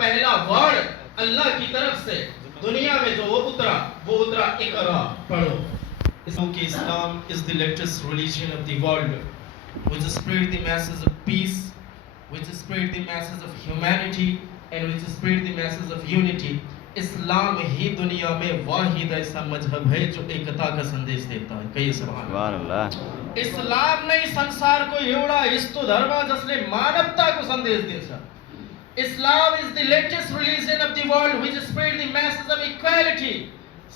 پہلا ورڈ اللہ کی طرف سے دنیا میں جو وہ اترا اقرا پڑھو. کہ Islam is the latest religion of the world, which spread the masses of peace, which spread the masses of humanity, and which spread the masses of unity. اسلام ہی دنیا میں واحد ایسا مذہب ہے جو ایکتا کا سندیش دیتا ہے. کہیے سبحان اللہ. اسلام نے سنسار کو ایوڑا استو دھرما جسلے مانوتا کو سندیش دیتا. Islam is the latest religion of the world which spread the masses of equality.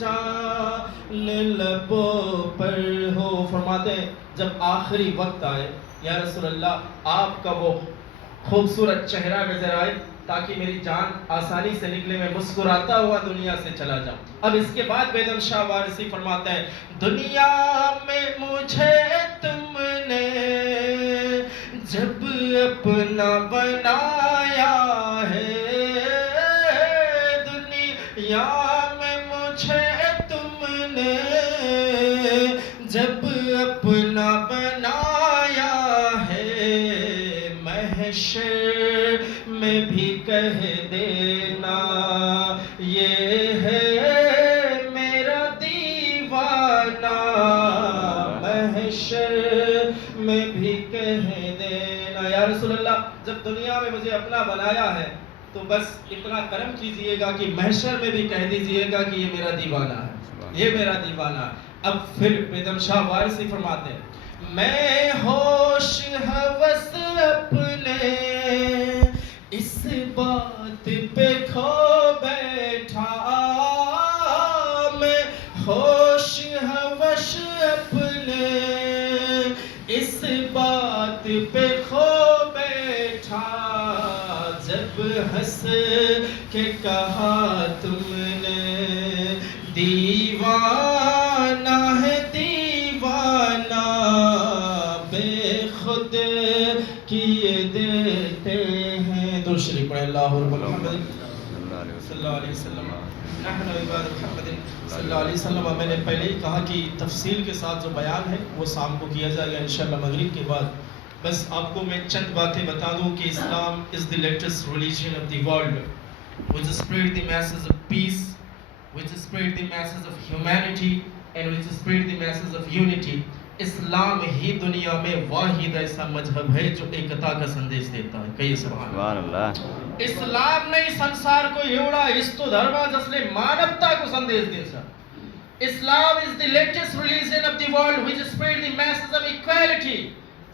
جان لبوں پر ہو. فرماتے ہیں جب آخری وقت آئے یا رسول اللہ آپ کا وہ خوبصورت چہرہ نظر آئے تاکہ میری جان آسانی سے نکلے, میں مسکراتا ہوا دنیا سے چلا جاؤں. اب اس کے بعد بیدم شاہ وارثی فرماتا ہے دنیا میں مجھے تم نے جب اپنا بنایا ہے, دنیا میں مجھے تم نے جب اپنا بنایا ہے, محشر میں بھی کہہ دینا یہ ہے میرا دیوانہ, محشر میں بھی کہہ دینا. یا رسول اللہ جب دنیا میں مجھے اپنا بنایا ہے تو بس اتنا کرم کیجئے گا کہ محشر میں بھی کہہ دیجئے گا کہ یہ میرا دیوانہ ہے, یہ میرا دیوانہ ہے. اب پھر بیدم شاہ وارثی فرماتے ہیں میں ہوش ہوس اپنے اس بات پہ کھو بیٹھا, میں ہوش ہوش اپنے اس بات پہ کھو بیٹھا, جب ہنس کے کہا تم نے دیوانہ ہے دیوانہ, بے خود کیے دیتے ہیں. درود شریف پڑھیں اللہم محمد صلی اللہ علیہ وسلم نحن عباد محمد صلی اللہ علیہ وسلم. میں نے پہلے ہی کہا کہ تفصیل کے ساتھ جو بیان ہے وہ شام کو کیا جائے گا انشاءاللہ مغرب کے بعد. بس آپ کو میں چند باتیں بتا دوں کہ اسلام is the latest religion of the world which spread the masses of peace, which spread the masses of humanity and which spread the masses of unity. اسلام ہی دنیا میں واحد ایسا مذہب ہے جو ایکتا کا سندیش دیتا ہے. کہیے سبحان اللہ. اسلام نے سنسار کو ایوڑا استو دھرما جسلے مانوتا کو سندیش دیتا. Islam is the latest religion of the world which spread the masses of equality.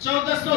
1400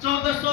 1400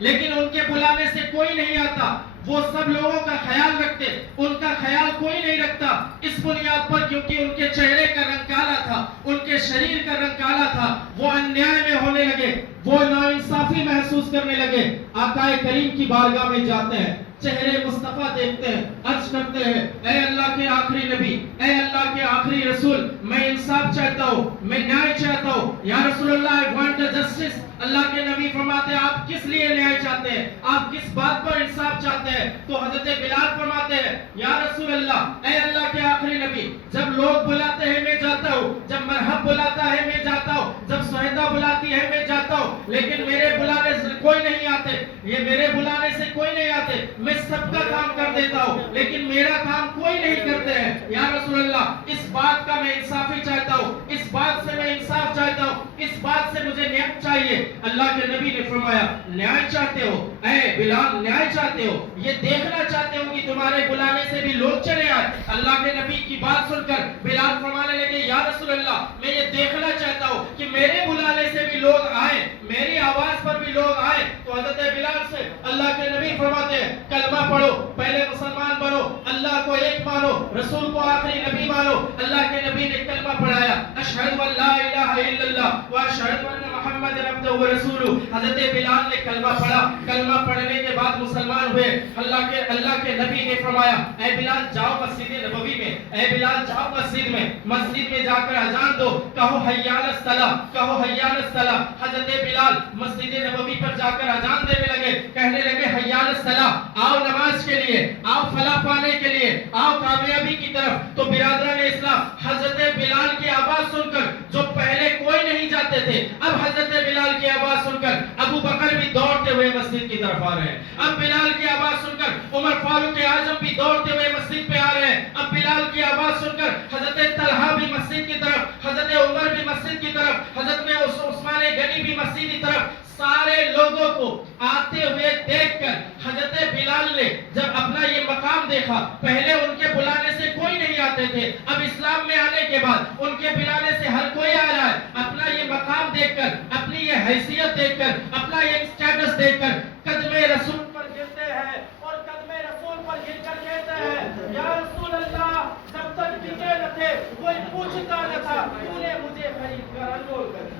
لیکن ان کے بلانے سے کوئی نہیں آتا. وہ سب لوگوں کا خیال رکھتے, ان کا خیال کوئی نہیں رکھتا اس بنیاد پر کیونکہ ان کے چہرے کا رنگ کالا تھا, ان کے شریر کا رنگ کالا تھا. وہ انیائے میں ہونے لگے, وہ ناانصافی محسوس کرنے لگے. آقا کریم کی بارگاہ میں جاتے ہیں, چہرے مصطفیٰ دیکھتے ہیں, عرض کرتے ہیں اے اللہ کے آخری نبی, اے اللہ کے آخری رسول, میں انصاف چاہتا ہوں, میں نیائے چاہتا ہوں. یا رسول اللہ, I want the justice. اللہ کے نبی فرماتے ہیں آپ کس لیے نیائے چاہتے ہیں, آپ کس بات پر انصاف چاہتے ہیں؟ تو حضرت بلال فرماتے ہیں یا رسول اللہ, اے اللہ کے آخری نبی, جب لوگ بلاتے ہیں میں جاتا ہوں, جب مرحب بلاتا ہے میں جاتا ہوں, جب سہیدہ بلاتی ہے میں جاتا ہوں, لیکن میرے بلانے سے کوئی نہیں آتے, یہ میرے بلانے سے کوئی نہیں آتے. میں سب کا کام کر دیتا ہوں لیکن میرا کام کوئی نہیں کرتے ہیں. یا رسول اللہ, اس بات کا میں انصافی چاہتا ہوں, اس بات سے میں انصاف چاہتا ہوں, اس بات سے مجھے نیائے چاہیے. اللہ کے نبی نے فرمایا نیائے چاہتے ہو اے بلال, نیائے چاہتے ہو, یہ دیکھنا چاہتے ہو کہ تمہارے بلانے سے بھی لوگ چلے آئے. اللہ کے نبی کی بات سن کر بلال فرمانے لگے یا رسول اللہ, میں یہ دیکھنا چاہتا ہوں کہ میرے بلانے سے بھی لوگ آئے, میری آواز پر بھی لوگ آئے. تو حضرت بلال سے اللہ کے نبی فرماتے ہیں کلمہ پڑھو, پہلے مسلمان بنو, اللہ کو ایک مانو, رسول کو آخری نبی مانو. اللہ کے نبی نے کلمہ پڑھایا, اشہد ان لا الہ الا اللہ و اشہد ان محمد عبدہ و رسولہ. حضرت بلال نے کلمہ پڑھا, کلمہ پڑھنے کے بعد مسلمان ہوئے. اللہ کے نبی نے فرمایا اے بلال جاؤ مسجد نبوی میں, اے بلال جاؤ مسجد میں جا کر اذان دو, کہو حی علی الصلاۃ, کہو حی علی الصلاۃ. حضرت بلال مسجد نبوی پر جا کر اذان دینے لگے, کہنے لگے حی علی الصلاۃ, آؤ نماز کے لیے, آؤ فلاح پانے کے لیے, آؤ کامیابی کی طرف. تو برادران اسلام, حضرت بلال کی آواز سن کر جو پہلے کوئی نہیں جاتے تھے, اب حضرت بلال کی آواز سن کر ابو بکر بھی دوڑتے ہوئے مسجد کی طرف آ رہے ہیں. اب بلال کی آواز سن کر عمر فاروق اعظم بھی دوڑتے ہوئے مسجد پہ آ رہے ہیں. اب بلال کی آواز سن کر حضرت طلحہ بھی مسجد کی طرف, حضرت عمر بھی مسجد کی طرف, حضرت عثمان غنی بھی مسجد کی طرف. سارے لوگوں کو آتے ہوئے دیکھ کر حضرت بلال نے جب اپنا یہ مقام دیکھا, پہلے ان کے بلانے سے کوئی نہیں آتے تھے, اب اسلام میں آنے کے بعد ان کے بلانے سے ہر کوئی آ رہا ہے. اپنا یہ مقام دیکھ کر, اپنی یہ حیثیت دیکھ کر, اپنا یہ اسٹیٹس دیکھ کر قدم رسول پر گرتے ہیں اور قدم رسول پر گر کر کہتے ہیں یا رسول اللہ, جب تک بکے نہ تھے کوئی پوچھتا نہ تھا, تو نے مجھے خرید کر انمول کر دیا.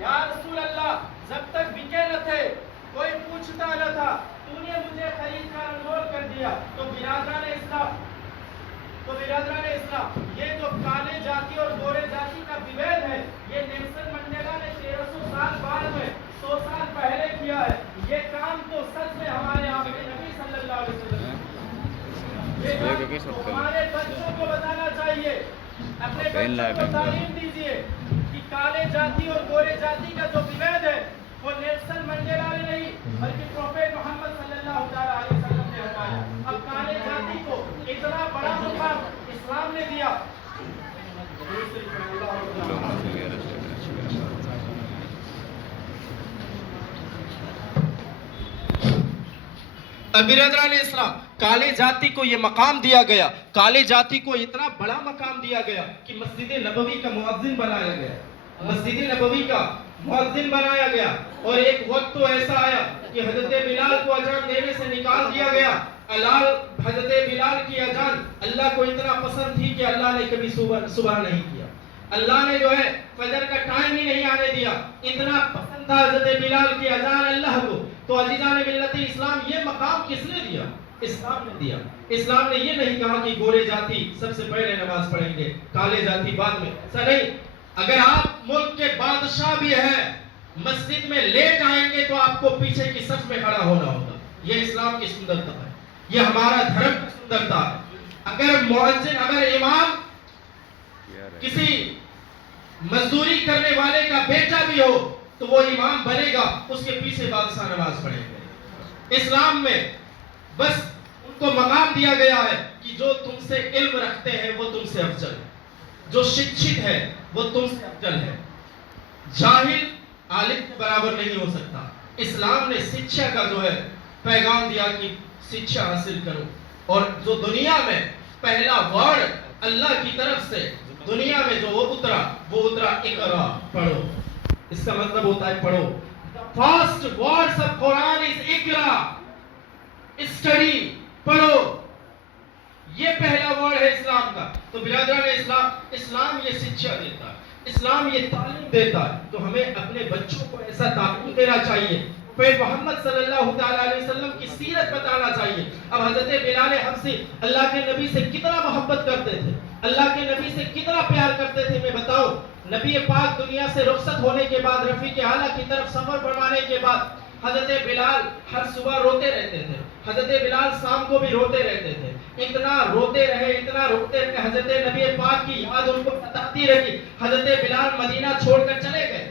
یا رسول اللہ, جب تک بکے نہ تھے کوئی پوچھتا نہ تھا, تو نے مجھے خرید کر انمول کر دیا. تو برادران اسلام, یہ جو کالے جاتی اور گورے جاتی کا ووید ہے, یہ نیلسن منڈیلا نے 1300 سال بعد میں 100 سال پہلے کیا ہے. یہ کام تو سچ میں ہمارے آقا نبی صلی اللہ علیہ وسلم, یہ کام ہمارے بچوں کو بتانا چاہیے, اپنے بچوں کو تعلیم دیجیے کہ کالے جاتی اور گورے جاتی کا جو ووید ہے وہ نیلسن منڈیلا نے نہیں بلکہ پروفیٹ محمد صلی اللہ علیہ وسلم نے ہٹایا. اب کالے جاتی کو اتنا بڑا مقام اسلام نے دیا. برادران اسلام, کالے جاتی کو یہ مقام دیا گیا, کالے جاتی کو اتنا بڑا مقام دیا گیا کہ مسجد نبوی کا مؤذن بنایا گیا, مسجد نبوی کا مؤذن بنایا گیا. اور ایک وقت تو ایسا آیا کہ حضرت بلال کو اذان دینے سے نکال دیا گیا. حضرت بلال کی اذان اللہ کو اتنا پسند تھی کہ اللہ نے کبھی صبح نہیں کیا, اللہ نے جو ہے فجر کا ٹائم ہی نہیں آنے دیا. اتنا پسند تھا حضرت بلال کی اذان اللہ کو. تو عزیزان ملت اسلام, یہ مقام کس نے دیا؟ اسلام نے دیا. اسلام نے یہ نہیں کہا کہ گورے جاتی سب سے پہلے نماز پڑھیں گے, کالے جاتی بعد میں. ایسا نہیں. اگر آپ ملک کے بادشاہ بھی ہیں, مسجد میں لیٹ آئیں گے تو آپ کو پیچھے کی صف میں کھڑا ہونا ہوگا. یہ اسلام کی سندرتا ہے, یہ ہمارا دھرم کی سندرتا ہے. اگر مؤذن, اگر امام کسی مزدوری کرنے والے کا بیٹا بھی ہو تو وہ امام بنے گا, اس کے پیچھے بادشاہ نماز پڑھیں گے. اسلام میں بس ان کو مقام دیا گیا ہے کہ جو تم سے علم رکھتے ہیں وہ تم سے افضل ہے, جو شکشت ہے وہ تم سے افضل ہے. جاہل عالم کے برابر نہیں ہو سکتا. اسلام نے شکشا کا جو ہے پیغام دیا کہ شکشا حاصل کرو. اور جو دنیا میں پہلا ورڈ اللہ کی طرف سے دنیا میں جو وہ اترا اقرا, پڑھو. اس کا مطلب ہوتا ہے پڑھو. The first words of Quran is Iqra, study, پڑھو. یہ پہلا ورڈ ہے اسلام کا. تو برادران اسلام, اسلام یہ شکشا دیتا ہے, اسلام یہ تعلیم دیتا ہے. تو ہمیں اپنے بچوں کو ایسا تعلیم دینا چاہیے. پھر محمد صلی اللہ تعالیٰ علیہ وسلم کی سیرت بتانا چاہیے. اب حضرت بلال حبشی اللہ کے نبی سے کتنا محبت کرتے تھے, اللہ کے نبی سے کتنا پیار کرتے تھے, میں بتاؤں. نبی پاک دنیا سے رخصت ہونے کے بعد, رفیق اعلیٰ کی طرف سفر فرمانے کے بعد, حضرت بلال ہر صبح روتے رہتے تھے, حضرت بلال شام کو بھی روتے رہتے تھے. اتنا روتے رہے, اتنا روتے رہے, حضرت نبی پاک کی یاد ان کو ستاتی رہی. حضرت بلال مدینہ چھوڑ کر چلے گئے,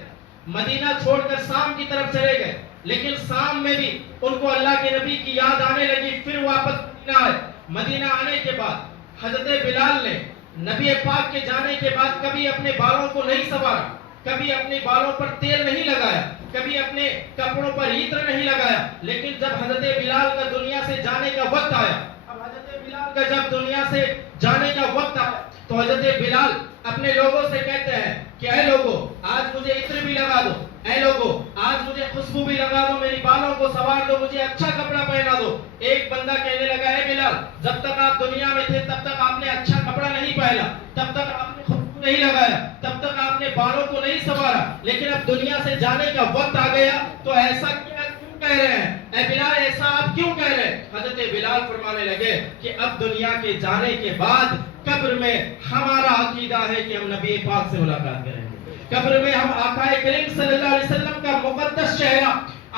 مدینہ چھوڑ کر شام کی طرف چلے گئے. لیکن شام میں بھی ان کو اللہ کے نبی کی یاد آنے لگی. پھر واپس مدینہ آئے. مدینہ آنے کے بعد حضرت بلال نے نبی پاک کے جانے کے بعد کبھی اپنے بالوں کو نہیں سنوارا, کبھی اپنے بالوں پر تیل نہیں لگایا, کبھی اپنے کپڑوں پر عطر نہیں لگایا. لیکن جب حضرت بلال کا دنیا سے جانے کا وقت آیا, اب حضرت بلال کا جب دنیا سے جانے کا وقت آیا, تو حضرت بلال اپنے لوگوں سے کہتے ہیں کہ اے لوگوں, آج مجھے عطر بھی لگا دو, اے لوگوں آج مجھے خوشبو بھی لگا دو, میری بالوں کو سنوار دو, مجھے اچھا کپڑا پہنا دو. ایک بندہ کہنے لگا, اے بلال, جب تک آپ دنیا میں تھے تب تک آپ نے اچھا کپڑا نہیں پہنا, تب تک آپ نے خوشبو نہیں لگایا, تب تک آپ نے بالوں کو نہیں سنوارا, لیکن اب دنیا سے جانے کا وقت آ گیا تو ایسا کیوں کہہ رہے ہیں؟ اے بلال ایسا آپ کیوں کہہ رہے ہیں؟ حضرت بلال فرمانے لگے کہ اب دنیا کے جانے کے بعد قبر میں ہمارا عقیدہ ہے کہ ہم نبی پاک سے ملاقات کریں گے. قبر میں ہم آقا کریم صلی اللہ علیہ وسلم کا مقدس چہرہ,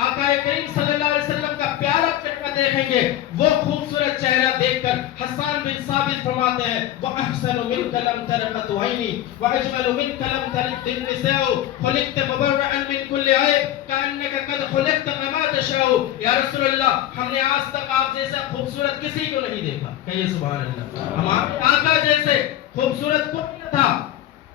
آقا کریم صلی اللہ علیہ وسلم کا پیارا چہرہ دیکھیں گے. وہ خوبصورت چہرہ دیکھ کر حسان بن ثابت فرماتے ہیں, وَأَحْسَنُ مِنْكَ لَمْ تَرَ قَطُّ عَيْنِي وَأَجْمَلُ مِنْكَ لَمْ تَلِدِ النِّسَاءُ خُلِقْتَ مُبَرَّأً مِنْ كُلِّ عَيْبٍ كَأَنَّكَ قَدْ خُلِقْتَ كَمَا تَشَاءُ. یا رسول اللہ, ہم نے آج تک آپ جیسا خوبصورت کسی کو نہیں دیکھا. کہیے سبحان اللہ. ہمارے آقا جیسے خوبصورت کوئی نہ تھا.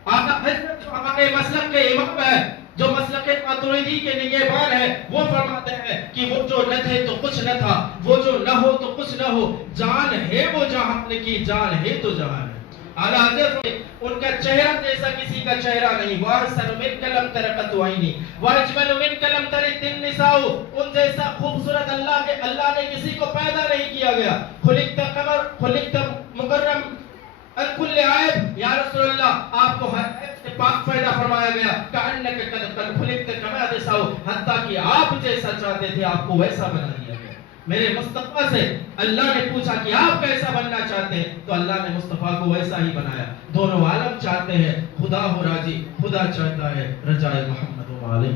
آقا حضرت جو ہمارے مسلک کے امام ہے, جو مسلک ماتریدی کے نگہبان ہے, وہ فرماتے ہیں کہ وہ جو نہ تھے تو کچھ نہ تھا, وہ جو نہ ہو تو کچھ نہ ہو, جان ہے وہ جہان کی, جان ہے تو جہان ہے. اعلیٰ حضرت ان کا چہرہ جیسا کسی کا چہرہ نہیں. وَأَحْسَنُ مِنْكَ لَمْ تَرَ قَطُّ عَيْنِي وَأَجْمَلُ مِنْكَ لَمْ تَلِدِ النِّسَاءُ. ان جیسا خوبصورت اللہ نے کسی کو پیدا نہیں کیا گیا. خُلِقْتَ مُكَرَّمًا عن كل عیب. یا رسول اللہ, آپ کو ہر عیب سے پاک پیدا فرمایا گیا. كأنك قد خلقت كما تشاء, حتیٰ کہ آپ جیسا چاہتے تھے آپ کو ویسا بنا دیا گیا. میرے مصطفیٰ سے اللہ نے پوچھا کہ آپ کیسا بننا چاہتے ہیں, تو اللہ نے مصطفیٰ کو ویسا ہی بنایا. دونوں عالم چاہتے ہیں خدا ہو راضی, خدا چاہتا ہے رجائے محمد و علیہ